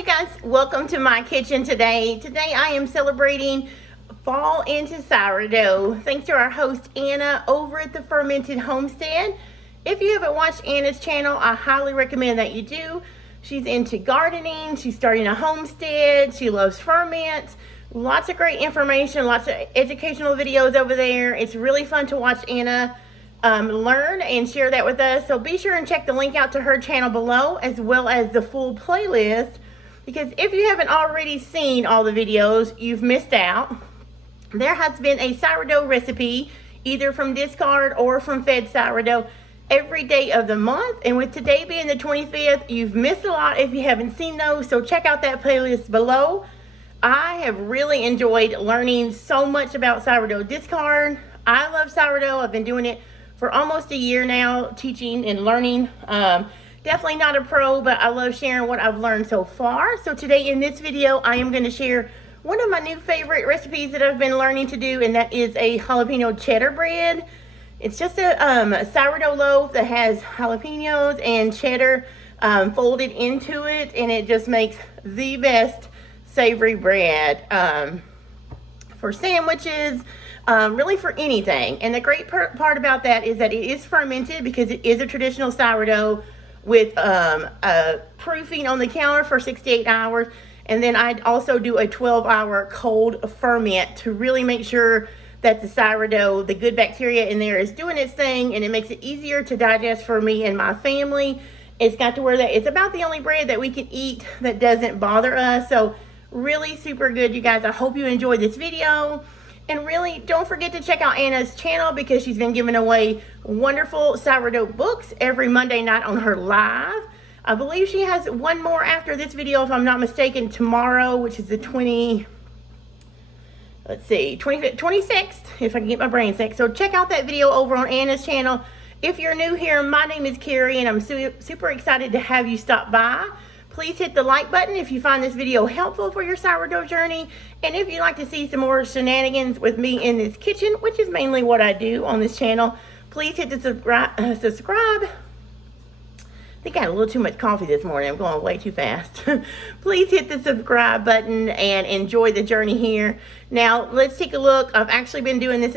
you guys, welcome to my kitchen today. Today I am celebrating fall into sourdough thanks to our host Anna over at the Fermented Homestead. If you haven't watched Anna's channel, I highly recommend that you do. She's into gardening, she's starting a homestead, she loves ferments, lots of great information, lots of educational videos over there. It's really fun to watch Anna learn and share that with us. So be sure and check the link out to her channel below, as well as the full playlist, because if you haven't already seen all the videos, you've missed out. There has been a sourdough recipe either from discard or from fed sourdough every day of the month, and with today being the 25th, you've missed a lot if you haven't seen those. So check out that playlist below. I have really enjoyed learning so much about sourdough discard. I love sourdough. I've been doing it for almost a year now, teaching and learning. Definitely not a pro, but I love sharing what I've learned so far. So today in this video, I am going to share one of my new favorite recipes that I've been learning to do, and that is a jalapeno cheddar bread. It's just a sourdough loaf that has jalapenos and cheddar folded into it, and it just makes the best savory bread for sandwiches, really for anything. And the great part about that is that it is fermented, because it is a traditional sourdough with proofing on the counter for 6 to 8 hours. And then I'd also do a 12-hour cold ferment to really make sure that the sourdough, the good bacteria in there, is doing its thing, and it makes it easier to digest for me and my family. It's got to where that it's about the only bread that we can eat that doesn't bother us. So really super good, you guys. I hope you enjoyed this video. And really, don't forget to check out Anna's channel, because she's been giving away wonderful sourdough books every Monday night on her live. I believe she has one more after this video, if I'm not mistaken, tomorrow, which is the 26th, if I can get my brain sick. So check out that video over on Anna's channel. If you're new here, my name is Carrie, and I'm super excited to have you stop by. Please hit the like button if you find this video helpful for your sourdough journey. And if you'd like to see some more shenanigans with me in this kitchen, which is mainly what I do on this channel, please hit the subscribe. I think I had a little too much coffee this morning. I'm going way too fast. Please hit the subscribe button and enjoy the journey here. Now, let's take a look. I've actually been doing this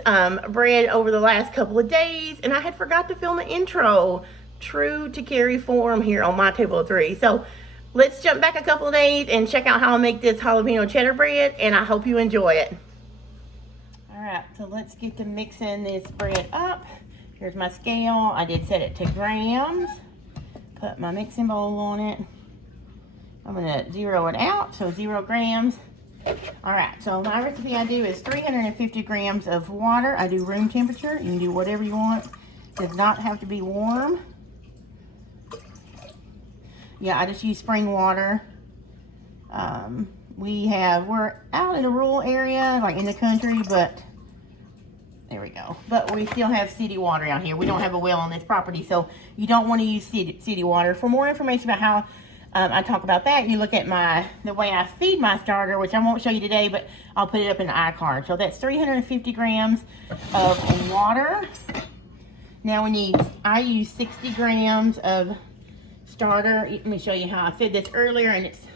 bread over the last couple of days, and I had forgot to film an intro. True to Carrie form here on My Table of Three. So let's jump back a couple of days and check out how I make this jalapeno cheddar bread, and I hope you enjoy it. All right, so let's get to mixing this bread up. Here's my scale. I did set it to grams. Put my mixing bowl on it. I'm gonna zero it out, so 0 grams. All right, so my recipe I do is 350 grams of water. I do room temperature. You can do whatever you want. Does not have to be warm. Yeah, I just use spring water. We're out in a rural area, like in the country, but there we go. But we still have city water out here. We don't have a well on this property, so you don't want to use city water. For more information about how I talk about that, you look at the way I feed my starter, which I won't show you today, but I'll put it up in the iCard. So that's 350 grams of water. Now I use 60 grams of starter. Let me show you how I fed this earlier, and it's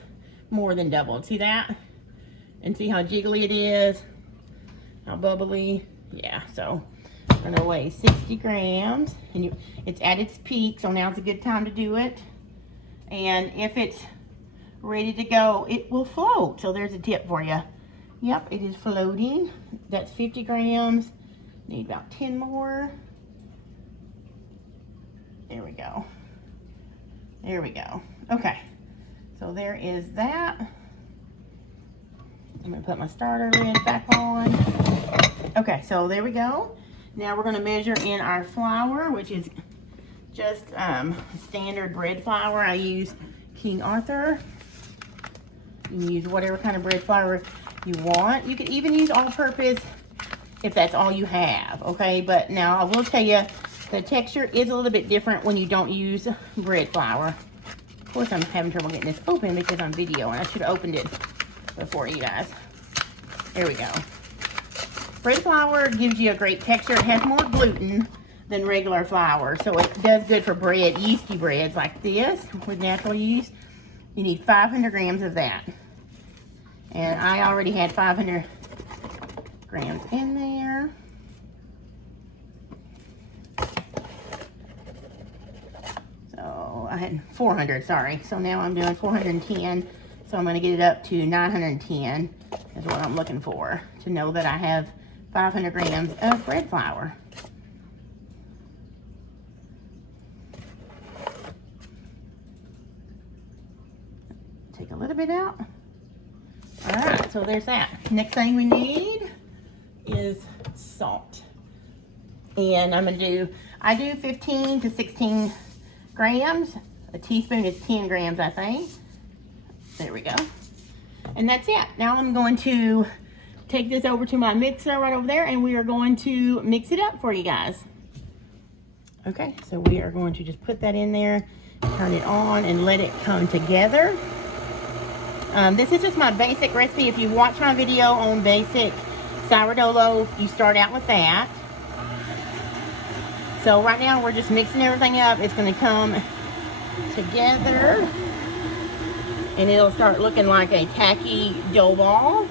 more than doubled. See that? And see how jiggly it is? How bubbly? Yeah, so I'm gonna weigh 60 grams, and it's at its peak, so now's a good time to do it. And if it's ready to go, it will float. So there's a tip for you. Yep, it is floating. That's 50 grams. Need about 10 more. There we go. There we go. Okay, so there is that. I'm gonna put my starter lid back on. Okay, so there we go. Now we're gonna measure in our flour, which is just standard bread flour. I use King Arthur. You can use whatever kind of bread flour you want. You could even use all-purpose if that's all you have, okay? But now I will tell you, the texture is a little bit different when you don't use bread flour. Of course, I'm having trouble getting this open because I'm videoing. I should have opened it before you guys. There we go. Bread flour gives you a great texture. It has more gluten than regular flour, so it does good for bread, yeasty breads like this with natural yeast. You need 500 grams of that. And I already had 500 grams in there. So I had 400, sorry. So now I'm doing 410. So I'm going to get it up to 910 is what I'm looking for, to know that I have 500 grams of bread flour. Take a little bit out. All right, so there's that. Next thing we need is salt. And I do 15 to 16 grams. A teaspoon is 10 grams, I think. There we go. And that's it. Now I'm going to take this over to my mixer right over there, and we are going to mix it up for you guys. Okay, so we are going to just put that in there, turn it on, and let it come together. This is just my basic recipe. If you watch my video on basic sourdough loaf, you start out with that. So right now we're just mixing everything up. It's going to come together, and it'll start looking like a tacky dough ball,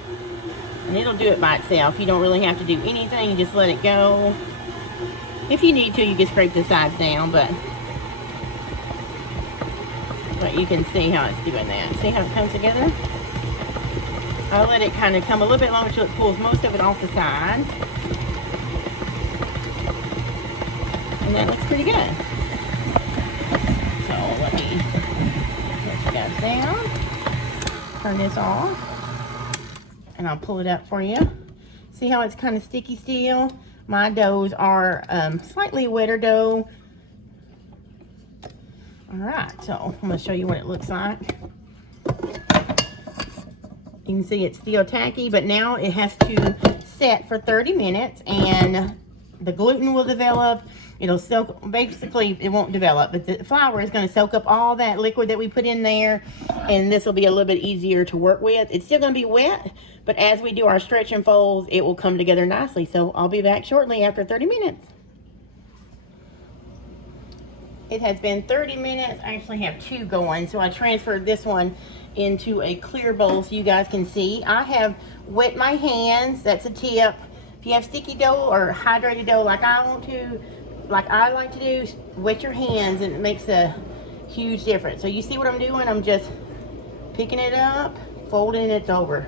and it'll do it by itself. You don't really have to do anything, you just let it go. If you need to, you can scrape the sides down, but you can see how it's doing that. See how it comes together? I'll let it kind of come a little bit longer till it pulls most of it off the sides. And that looks pretty good. So let me get you guys down. Turn this off. And I'll pull it up for you. See how it's kind of sticky still? My doughs are slightly wetter dough. Alright, so I'm going to show you what it looks like. You can see it's still tacky, but now it has to set for 30 minutes, and the gluten will develop. It'll soak, basically it won't develop, but the flour is going to soak up all that liquid that we put in there, and this will be a little bit easier to work with. It's still going to be wet, but as we do our stretch and folds, it will come together nicely. So I'll be back shortly after 30 minutes. It has been 30 minutes. I actually have two going, so I transferred this one into a clear bowl so you guys can see. I have wet my hands. That's a tip. If you have sticky dough or hydrated dough like I like to do, wet your hands, and it makes a huge difference. So you see what I'm doing? I'm just picking it up, folding it, it's over.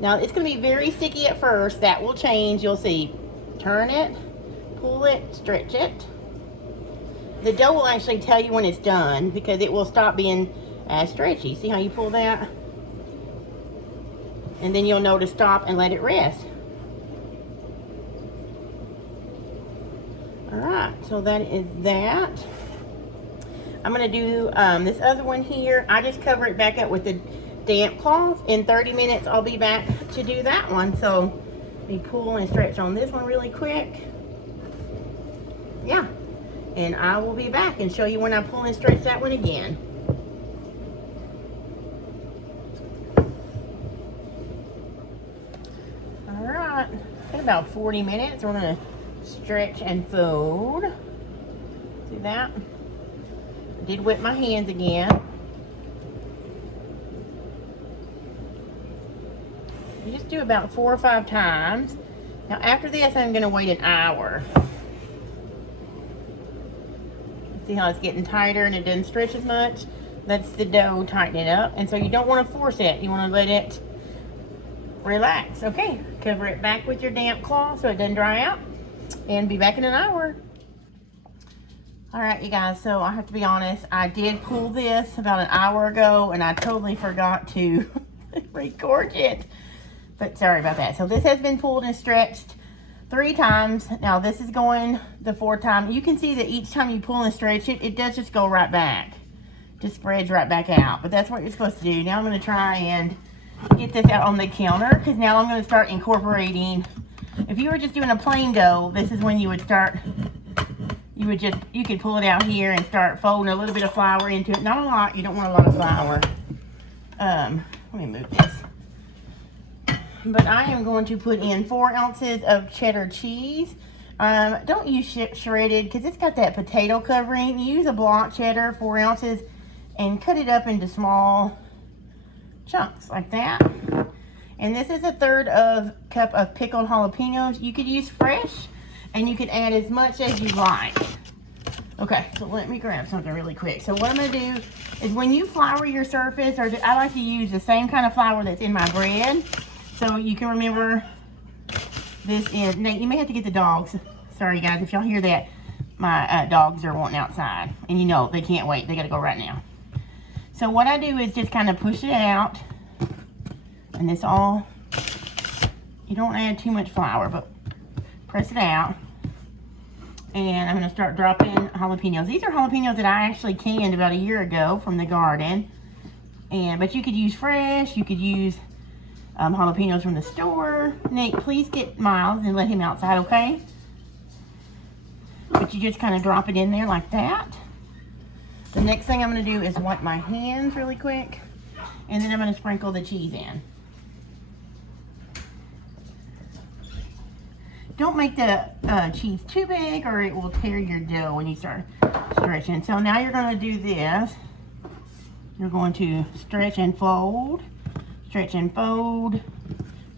Now it's going to be very sticky at first. That will change. You'll see. Turn it, pull it, stretch it. The dough will actually tell you when it's done because it will stop being as stretchy. See how you pull that? And then you'll know to stop and let it rest. Alright, so that is that. I'm going to do this other one here. I just cover it back up with the damp cloth. In 30 minutes, I'll be back to do that one. So, let me pull and stretch on this one really quick. Yeah. And I will be back and show you when I pull and stretch that one again. Alright, in about 40 minutes, we're going to stretch and fold. See that? I did wet my hands again. You just do about 4 or 5 times. Now after this, I'm going to wait an hour. See how it's getting tighter and it doesn't stretch as much? That's the dough tightening up. And so you don't want to force it. You want to let it relax. Okay, cover it back with your damp cloth so it doesn't dry out. And be back in an hour. Alright, you guys, so I have to be honest. I did pull this about an hour ago and I totally forgot to record it. But sorry about that. So this has been pulled and stretched 3 times. Now this is going the 4th time. You can see that each time you pull and stretch it, it does just go right back. Just spreads right back out. But that's what you're supposed to do. Now I'm going to try and get this out on the counter, because now I'm going to start incorporating. If you were just doing a plain dough, this is when you would start. You could pull it out here and start folding a little bit of flour into it. Not a lot. You don't want a lot of flour. Let me move this. But I am going to put in 4 ounces of cheddar cheese. Don't use shredded because it's got that potato covering. Use a block cheddar, 4 ounces. and cut it up into small chunks like that. And this is 1/3 cup of pickled jalapenos. You could use fresh, and you can add as much as you like. Okay, so let me grab something really quick. So what I'm gonna do is when you flour your surface, or I like to use the same kind of flour that's in my bread. So you can remember this is, Nate, you may have to get the dogs. Sorry guys, if y'all hear that, my dogs are wanting outside. And you know, they can't wait, they gotta go right now. So what I do is just kind of push it out. And this all, you don't add too much flour, but press it out. And I'm going to start dropping jalapenos. These are jalapenos that I actually canned about a year ago from the garden. But you could use fresh, you could use jalapenos from the store. Nate, please get Miles and let him outside, okay? But you just kind of drop it in there like that. The next thing I'm going to do is wipe my hands really quick. And then I'm going to sprinkle the cheese in. Don't make the cheese too big or it will tear your dough when you start stretching. So now you're going to do this. You're going to stretch and fold, stretch and fold,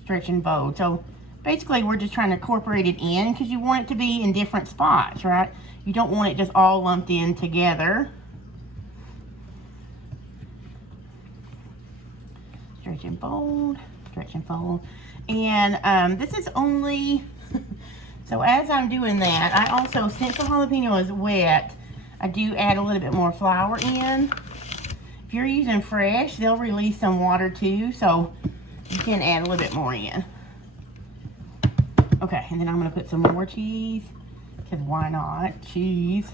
stretch and fold. So basically we're just trying to incorporate it in because you want it to be in different spots, right? You don't want it just all lumped in together. Stretch and fold, stretch and fold. And this is only... So as I'm doing that, I also, since the jalapeno is wet, I do add a little bit more flour in. If you're using fresh, they'll release some water too, so you can add a little bit more in. Okay, and then I'm going to put some more cheese, because why not? Cheese.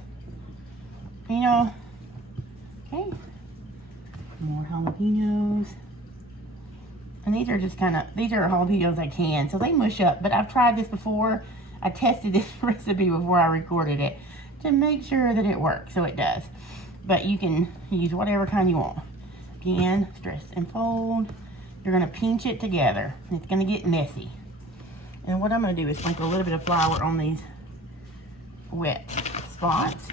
You know, okay. More jalapenos. And these are just kind of, these are jalapenos I can, so they mush up. But I've tried this before. I tested this recipe before I recorded it to make sure that it works, so it does. But you can use whatever kind you want. Again, stretch and fold. You're going to pinch it together. It's going to get messy. And what I'm going to do is sprinkle a little bit of flour on these wet spots.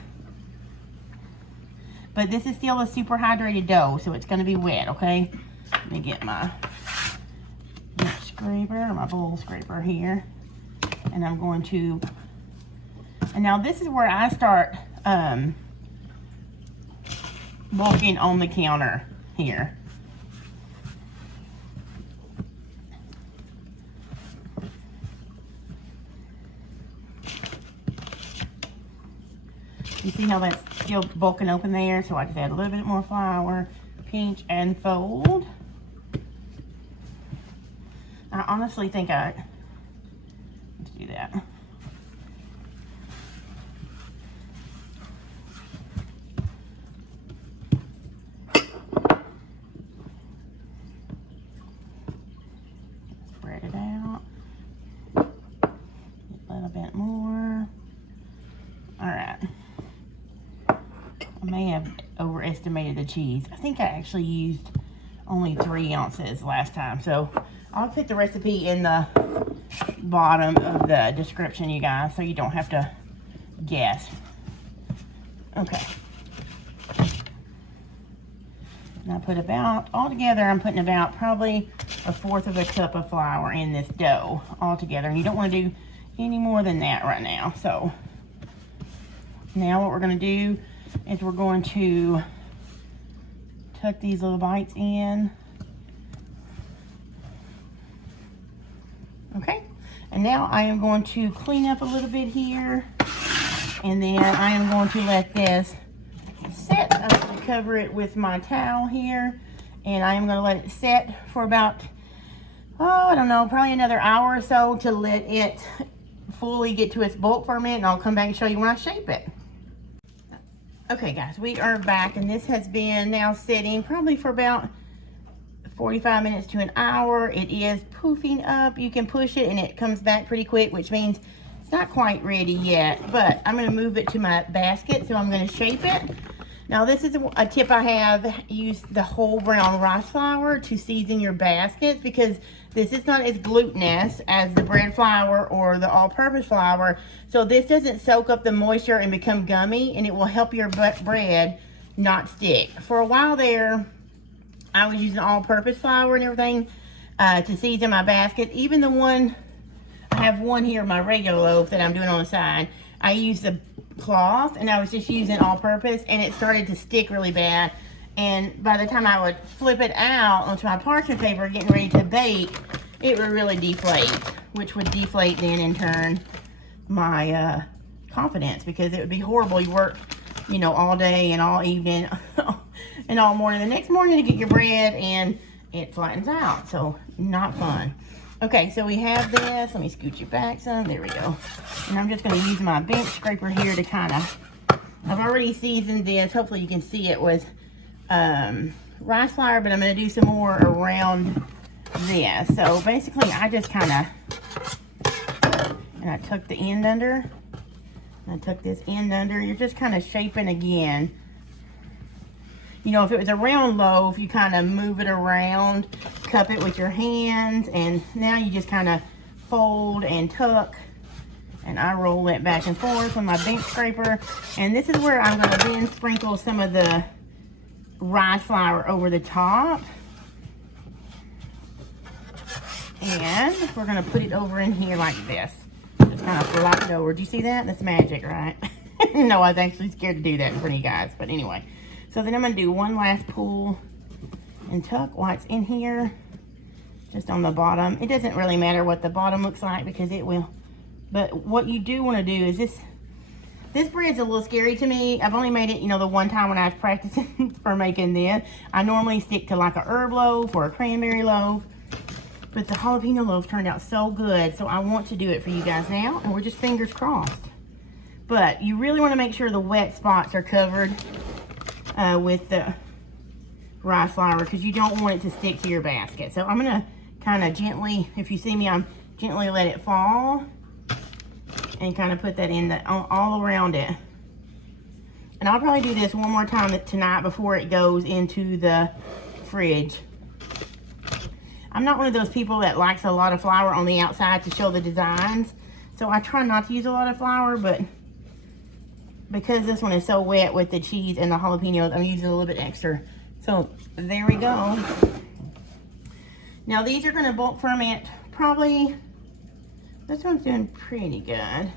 But this is still a super hydrated dough, so it's going to be wet, okay? Let me get my scraper, my bowl scraper here. And I'm going to, and now this is where I start walking on the counter here. You see how that's still bulking open there? So I just add a little bit more flour, pinch and fold. I honestly think let's do that. Spread it out. A little bit more. All right. I may have overestimated the cheese. I think I actually used only 3 ounces last time. So I'll put the recipe in the bottom of the description, you guys, so you don't have to guess. Okay. And I put about, altogether, I'm putting about probably 1/4 cup of flour in this dough altogether. And you don't want to do any more than that right now. So now what we're going to do is we're going to tuck these little bites in. Okay, and now I am going to clean up a little bit here, and then I am going to let this set. I'm going to cover it with my towel here, and I am going to let it set for about, I don't know, probably another hour or so to let it fully get to its bulk ferment, and I'll come back and show you when I shape it. Okay guys, we are back, and this has been now sitting probably for about 45 minutes to an hour. It is poofing up. You can push it and it comes back pretty quick, which means it's not quite ready yet, but I'm going to move it to my basket, so I'm going to shape it. Now this is a tip I have. Use the whole brown rice flour to season your baskets, because this is not as glutinous as the bread flour or the all-purpose flour. So this doesn't soak up the moisture and become gummy, and it will help your bread not stick. For a while there, I was using all-purpose flour and everything to season my basket. Even the one, I have one here, my regular loaf that I'm doing on the side. I used the cloth and I was just using all-purpose, and it started to stick really bad. And by the time I would flip it out onto my parchment paper getting ready to bake, it would really deflate, which would deflate then in turn my confidence, because it would be horrible. You work, you know, all day and all evening and all morning. The next morning to get your bread and it flattens out, so not fun. Okay, so we have this. Let me scooch it back some. There we go. And I'm just going to use my bench scraper here to kind of, I've already seasoned this. Hopefully you can see it with rice flour, but I'm going to do some more around this. So basically I just kind of, and I tuck the end under. I tuck this end under. You're just kind of shaping again. You know, if it was a round loaf, you kind of move it around, cup it with your hands, and now you just kind of fold and tuck, and I roll it back and forth with my bench scraper. And this is where I'm going to then sprinkle some of the rice flour over the top, and we're going to put it over in here like this. Just kind of flop it over. Do you see that? That's magic, right? No, I was actually scared to do that in front of you guys, but anyway. So then I'm going to do one last pull and tuck while it's in here, just on the bottom. It doesn't really matter what the bottom looks like because it will. But what you do want to do is this bread's a little scary to me. I've only made it, you know, the one time when I was practicing for making this. I normally stick to like a herb loaf or a cranberry loaf. But the jalapeno loaf turned out so good, so I want to do it for you guys now, and we're just fingers crossed. But you really want to make sure the wet spots are covered with the rice flour, because you don't want it to stick to your basket. So I'm going to kind of gently, if you see me, I'm gently let it fall and kind of put that in all around it. And I'll probably do this one more time tonight before it goes into the fridge. I'm not one of those people that likes a lot of flour on the outside to show the designs, so I try not to use a lot of flour, but because this one is so wet with the cheese and the jalapenos, I'm using a little bit extra. So there we go. Now these are going to bulk ferment probably, this one's doing pretty good.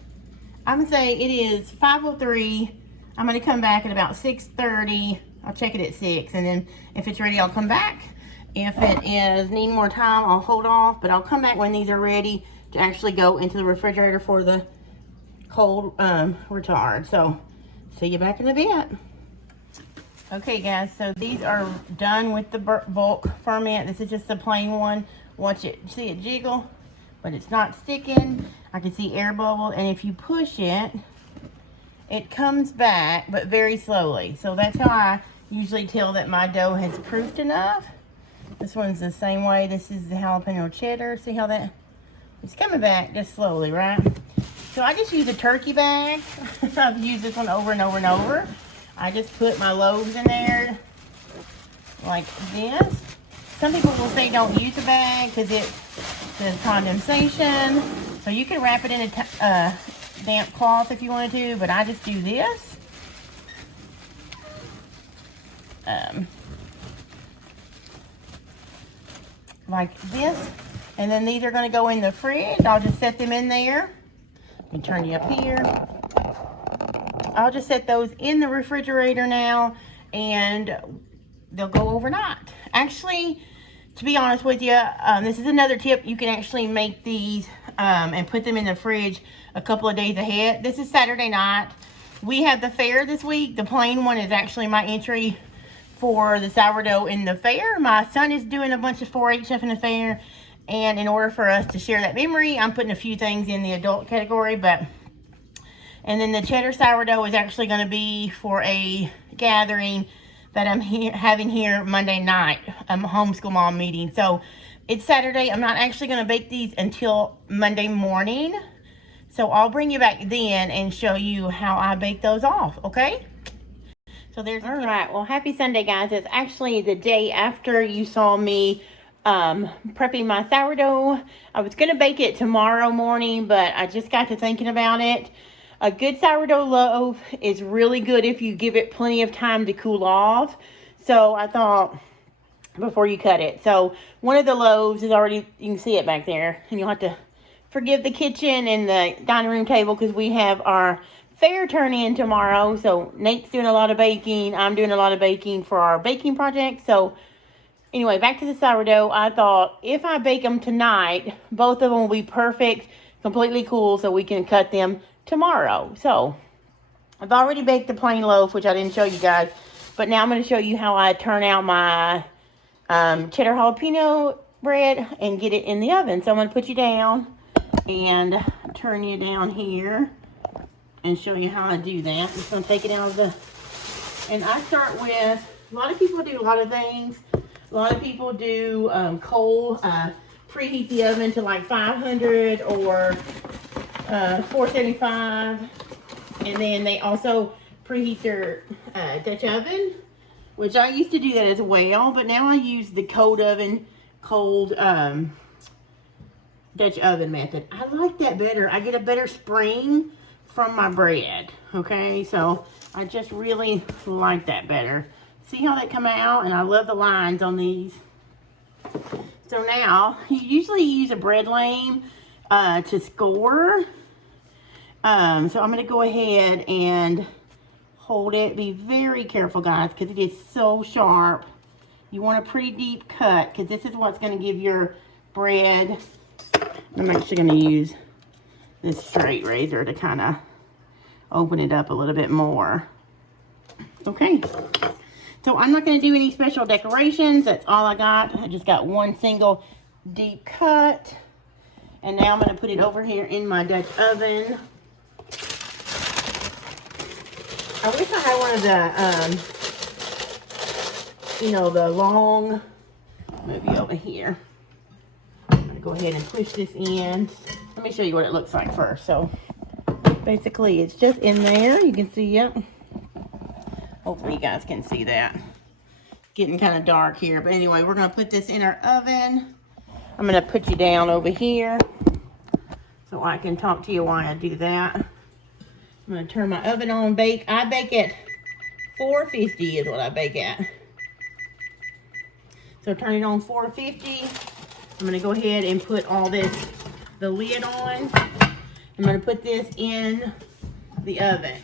I'm going to say it is 5:03. I'm going to come back at about 6:30. I'll check it at 6, and then if it's ready, I'll come back. If it is needing more time, I'll hold off, but I'll come back when these are ready to actually go into the refrigerator for the cold retard. So see you back in a bit. Okay guys, so these are done with the bulk ferment. This is just the plain one. Watch it, see it jiggle, but it's not sticking. I can see air bubble, and if you push it, it comes back, but very slowly. So that's how I usually tell that my dough has proofed enough. This one's the same way. This is the jalapeno cheddar. See how that, it's coming back just slowly, right? So I just use a turkey bag. I've used this one over and over and over. I just put my loaves in there like this. Some people will say don't use a bag because it says condensation. So you can wrap it in a damp cloth if you wanted to, but I just do this. Like this. And then these are going to go in the fridge. I'll just set them in there. Let me turn you up here. I'll just set those in the refrigerator now, and they'll go overnight. Actually, to be honest with you, this is another tip. You can actually make these and put them in the fridge a couple of days ahead. This is Saturday night. We have the fair this week. The plain one is actually my entry for the sourdough in the fair. My son is doing a bunch of 4-H stuff in the fair, and in order for us to share that memory, I'm putting a few things in the adult category. And then the cheddar sourdough is actually going to be for a gathering that I'm having here Monday night, a homeschool mom meeting. So it's Saturday. I'm not actually going to bake these until Monday morning. So I'll bring you back then and show you how I bake those off, okay? So there's all right. Well, happy Sunday, guys. It's actually the day after you saw me prepping my sourdough. I was going to bake it tomorrow morning, but I just got to thinking about it. A good sourdough loaf is really good if you give it plenty of time to cool off. So I thought, before you cut it. So one of the loaves is already, you can see it back there. And you'll have to forgive the kitchen and the dining room table because we have our fair turn in tomorrow. So Nate's doing a lot of baking. I'm doing a lot of baking for our baking project. So anyway, back to the sourdough. I thought if I bake them tonight, both of them will be perfect, completely cool, so we can cut them tomorrow. So I've already baked the plain loaf, which I didn't show you guys, but now I'm going to show you how I turn out my cheddar jalapeno bread and get it in the oven. So I'm going to put you down and turn you down here and show you how I do that. I'm just going to take it out of the, and I start with, a lot of people do a lot of things. A lot of people do coal, preheat the oven to like 500 or 475. And then they also preheat their Dutch oven, which I used to do that as well, but now I use the cold Dutch oven method. I like that better. I get a better spring from my bread, okay? So I just really like that better. See how they come out? And I love the lines on these. So now, you usually use a bread lame to score. So I'm going to go ahead and hold it. Be very careful, guys, because it is so sharp. You want a pretty deep cut, because this is what's going to give your bread. I'm actually going to use this straight razor to kind of open it up a little bit more. Okay. So I'm not going to do any special decorations. That's all I got. I just got one single deep cut. And now I'm going to put it over here in my Dutch oven. I wish I had one of the, you know, the long, maybe over here. I'm going to go ahead and push this in. Let me show you what it looks like first. So basically it's just in there. You can see it. Hopefully you guys can see that. Getting kind of dark here. But anyway, we're going to put this in our oven. I'm going to put you down over here so I can talk to you while I do that. I'm going to turn my oven on, bake. I bake at 450 is what I bake at. So turn it on 450. I'm going to go ahead and put all this, the lid on. I'm going to put this in the oven.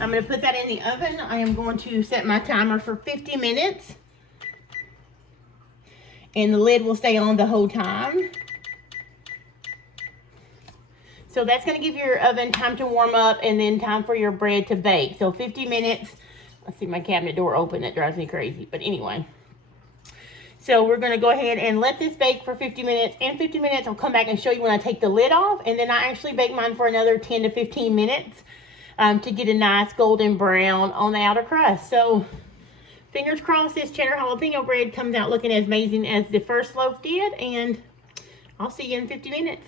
I'm going to put that in the oven. I am going to set my timer for 50 minutes. And the lid will stay on the whole time. So that's going to give your oven time to warm up and then time for your bread to bake. So 50 minutes. Let's see my cabinet door open. That drives me crazy. But anyway. So we're going to go ahead and let this bake for 50 minutes. In 50 minutes, I'll come back and show you when I take the lid off. And then I actually bake mine for another 10 to 15 minutes to get a nice golden brown on the outer crust. So fingers crossed this cheddar jalapeno bread comes out looking as amazing as the first loaf did. And I'll see you in 50 minutes.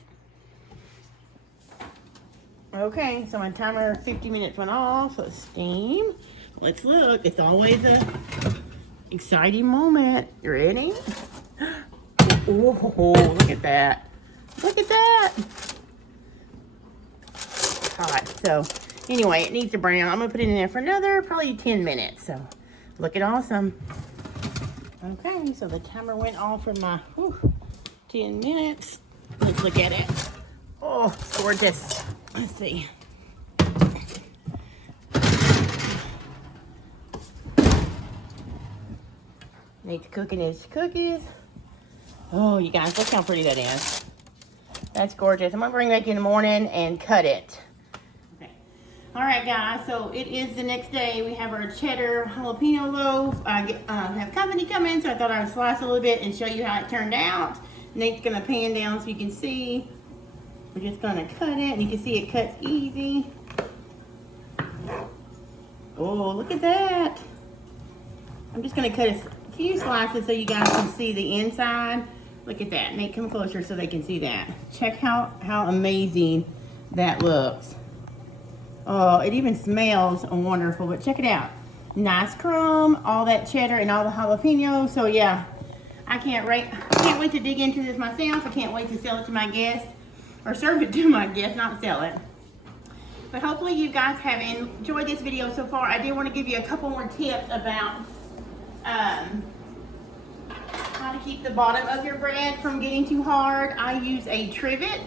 Okay, so my timer 50 minutes went off. Let's steam. Let's look. It's always a exciting moment. You ready? Oh, look at that. Look at that. Hot. So anyway, it needs to brown. I'm going to put it in there for another probably 10 minutes. So looking awesome. Okay, so the timer went off for my 10 minutes. Let's look at it. Oh, it's gorgeous. Let's see. Nate's cooking his cookies. Oh, you guys, look how pretty that is. That's gorgeous. I'm going to bring it back in the morning and cut it. Okay. All right, guys, so it is the next day. We have our cheddar jalapeno loaf. I have company come in, so I thought I would slice a little bit and show you how it turned out. Nate's going to pan down so you can see. We're just going to cut it, and you can see it cuts easy. Oh, look at that. I'm just going to cut a few slices so you guys can see the inside. Look at that. Nate, come closer so they can see that. Check how amazing that looks. Oh, it even smells wonderful, but check it out. Nice crumb, all that cheddar and all the jalapenos. So yeah, I can't wait to dig into this myself. I can't wait to sell it to my guests, or serve it to my guests, not sell it. But hopefully you guys have enjoyed this video so far. I did want to give you a couple more tips about how to keep the bottom of your bread from getting too hard. I use a trivet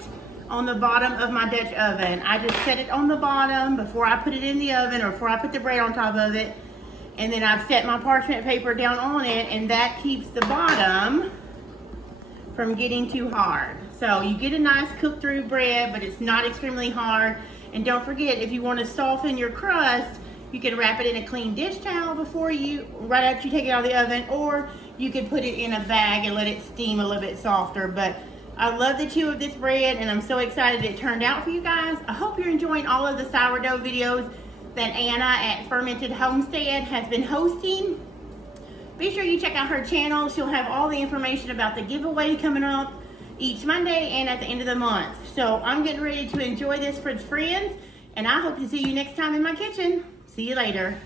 on the bottom of my Dutch oven. I just set it on the bottom before I put it in the oven, or before I put the bread on top of it. And then I've set my parchment paper down on it, and that keeps the bottom from getting too hard. So you get a nice cooked through bread, but it's not extremely hard. And don't forget, if you want to soften your crust, you can wrap it in a clean dish towel right after you take it out of the oven, or you could put it in a bag and let it steam a little bit softer. But I love the chew of this bread, and I'm so excited it turned out for you guys. I hope you're enjoying all of the sourdough videos that Anna at Fermented Homestead has been hosting. Be sure you check out her channel. She'll have all the information about the giveaway coming up each Monday and at the end of the month. So I'm getting ready to enjoy this for friends, and I hope to see you next time in my kitchen. See you later.